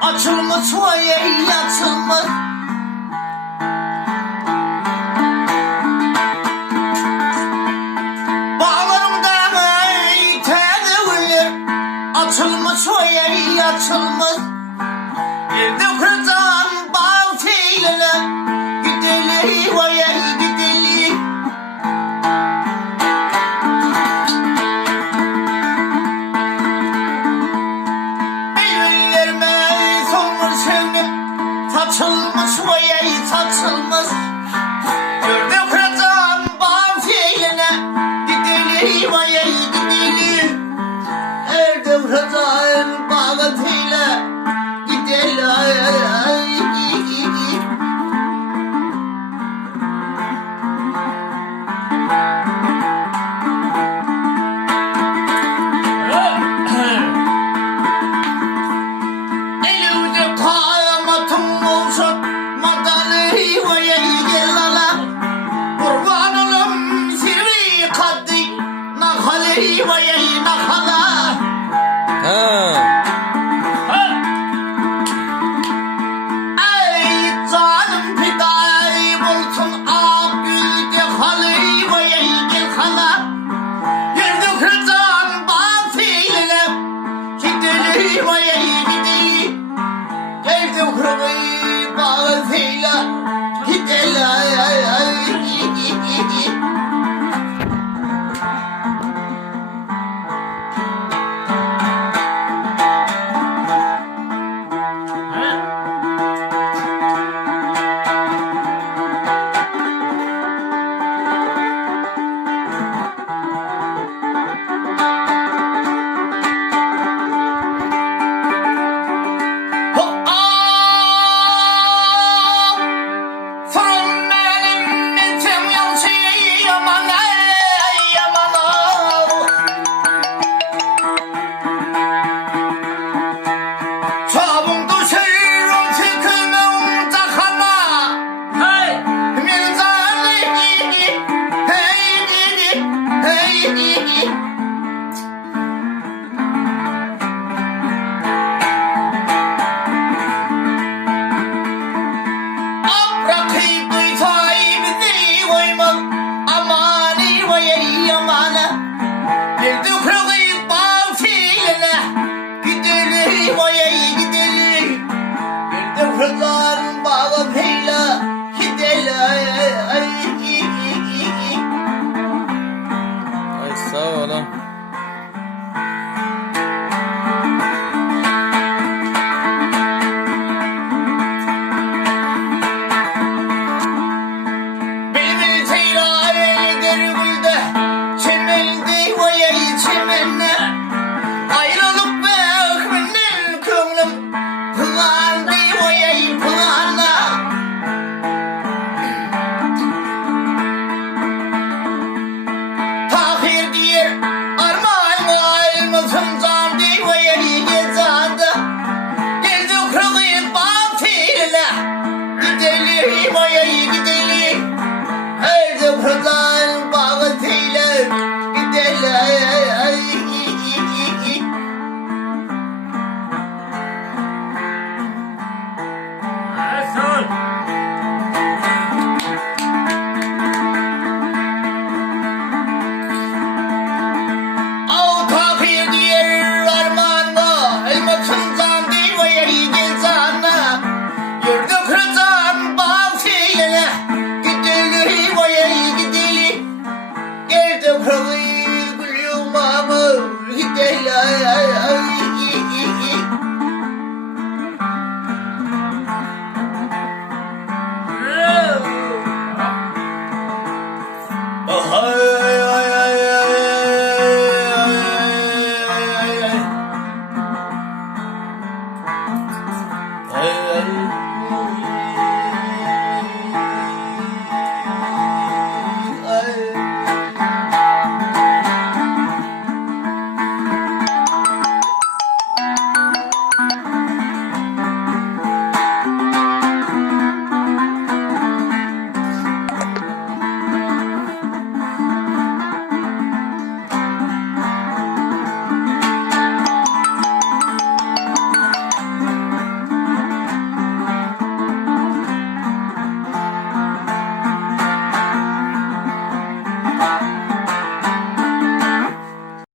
Açılmaz vay açılmaz. Bağlarımda tedavüller açılmaz vay açılmaz. Evde kırdan bal teylene gideli vay gideli. Saçılmaz vay saçılmaz. Gördüm kırdan bal teylene gideli vay gideli. Erdem kırdan bal teyle gideli ay. Kırdan bağlı peyla gideli Ay sağ ol lan. Benim teyla eder gülde çemeldi vay çemenle. Ayrılık bekmenden könlüm pılandı vay pılana. Tahir diye armağan mısın zandı vay gezandı. Geldi kırgın batıyla gideli vay